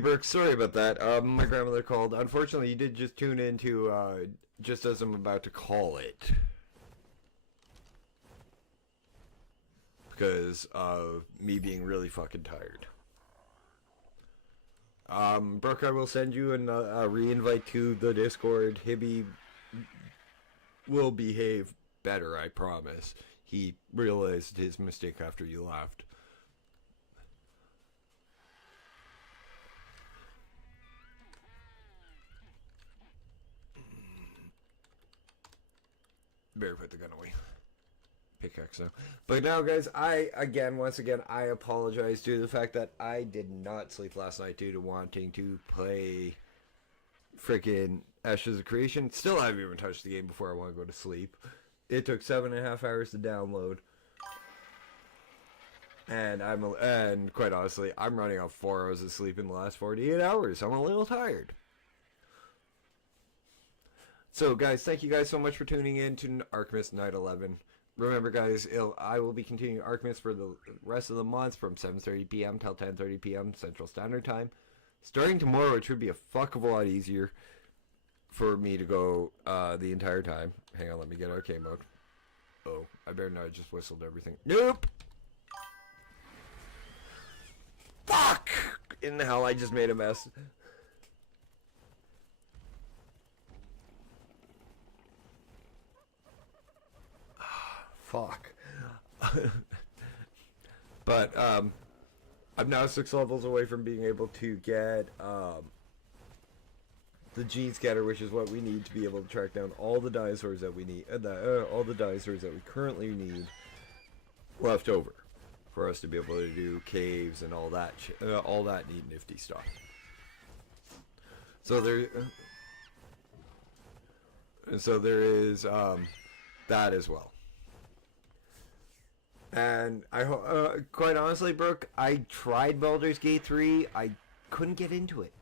Brooke, sorry about that. My grandmother called. Unfortunately, you did just tune into, just as I'm about to call it. Because of me being really fucking tired. Brooke, I will send you a re-invite to the Discord. Hibby will behave better, I promise. He realized his mistake after you left. Better put the gun away. Pickaxe now. But now, guys, once again, I apologize due to the fact that I did not sleep last night due to wanting to play freaking Ashes of Creation. Still haven't even touched the game before I want to go to sleep. It took 7.5 hours to download. And quite honestly, I'm running on 4 hours of sleep in the last 48 hours. I'm a little tired. So, guys, thank you guys so much for tuning in to Arkmas Night 11. Remember, guys, I will be continuing Arkmas for the rest of the month from 7:30 p.m. till 10:30 p.m. Central Standard Time. Starting tomorrow, it should be a fuck of a lot easier for me to go the entire time. Hang on, let me get arcade mode. Oh, I better not have just whistled everything. Nope! Fuck! In the hell, I just made a mess. Fuck. But, I'm now 6 levels away from being able to get, the gene scatter, which is what we need to be able to track down all the dinosaurs that we need, all the dinosaurs that we currently need left over for us to be able to do caves and all that neat nifty stuff. So there is, that as well. And quite honestly, Brooke, I tried Baldur's Gate 3. I couldn't get into it.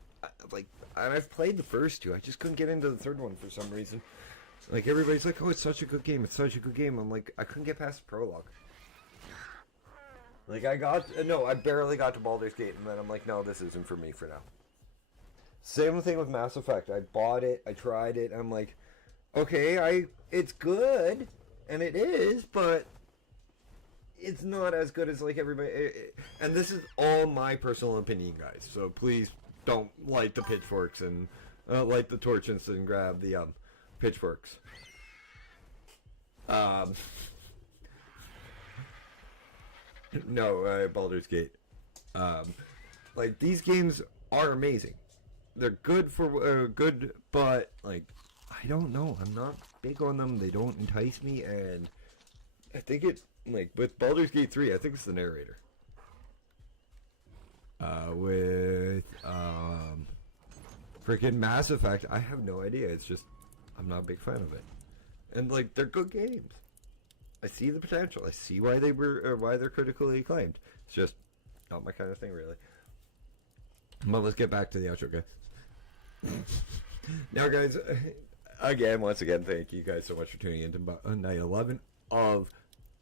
And I've played the first two. I just couldn't get into the third one for some reason. Like, everybody's like, oh, it's such a good game. It's such a good game. I'm like, I couldn't get past the prologue. Like, I barely got to Baldur's Gate, and then I'm like, no, this isn't for me for now. Same thing with Mass Effect. I bought it, I tried it, and I'm like, okay, it's good, and it is, but it's not as good as, like, everybody, and this is all my personal opinion, guys, so please don't light the pitchforks and, light the torches and grab the, pitchforks. No, Baldur's Gate. Like, these games are amazing. They're good for, good, but, like, I don't know, I'm not big on them, they don't entice me, and I think like, with Baldur's Gate 3, I think it's the narrator. With, freaking Mass Effect, I have no idea. It's just, I'm not a big fan of it. And, like, they're good games. I see the potential. I see why they're critically acclaimed. It's just not my kind of thing, really. But let's get back to the outro, guys. Now, guys, once again, thank you guys so much for tuning in to night 11 of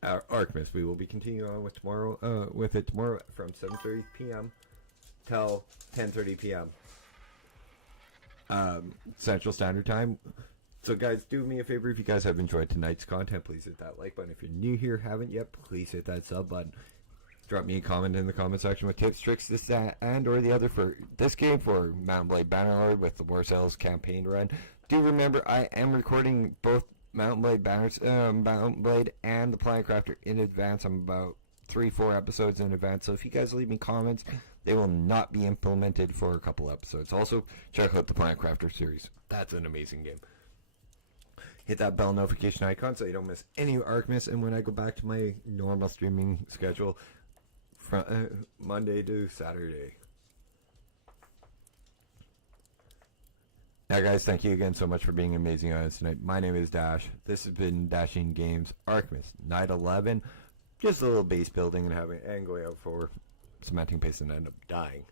Arkmas. We will be continuing on with it tomorrow from 7:30 p.m. till 10:30 p.m. Central Standard Time. So, guys, do me a favor. If you guys have enjoyed tonight's content, please hit that like button. If you're new here, haven't yet, please hit that sub button. Drop me a comment in the comment section with tips, tricks, this, that, and or the other for this game, for Mount Blade Bannerlord with the War Cells campaign run. Do remember, I am recording both Mount Blade Banners, Mount Blade and the Planet Crafter in advance. I'm about 3-4 episodes in advance, so if you guys leave me comments, they will not be implemented for a couple episodes. Also, check out the Planet Crafter series. That's an amazing game. Hit that bell notification icon so you don't miss any Arkmas, and when I go back to my normal streaming schedule from Monday to Saturday. Now, guys, thank you again so much for being amazing on us tonight. My name is Dash. This has been Dashing Games Arkmas Night 11. Just a little base building and going out for cementing paste and end up dying.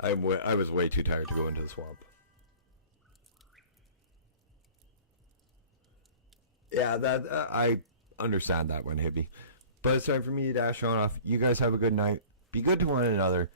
I was way too tired to go into the swamp. Yeah, that I understand that one, Hippie. But it's time for me to dash on off. You guys have a good night. Be good to one another.